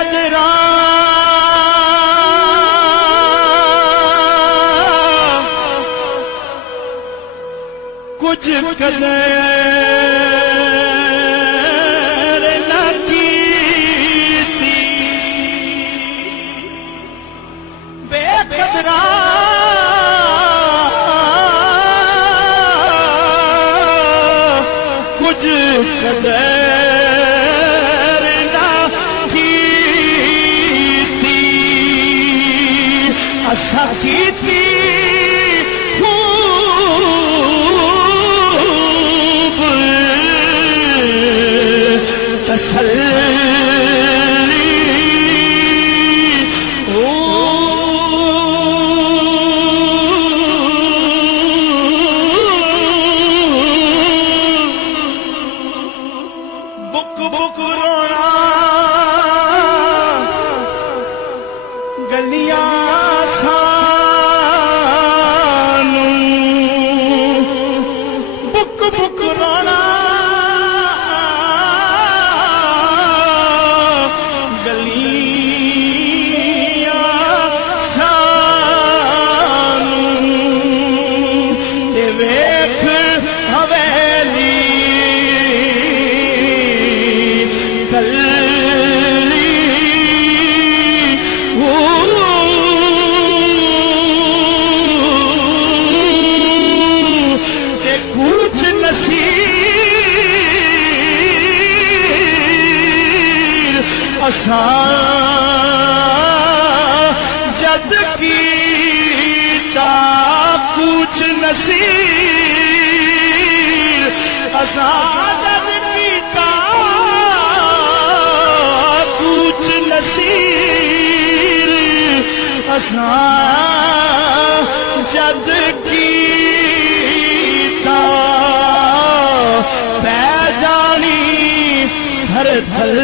बेकदरा कुछ कदर न कीती बेकदरा कुछ कदर असा कीती खूब तसल्ली बुक बुक रोना गलियां जद कीता कुछ नसीर असा जद कीता कुछ नसीर असा जद कीता पै जानी हर थल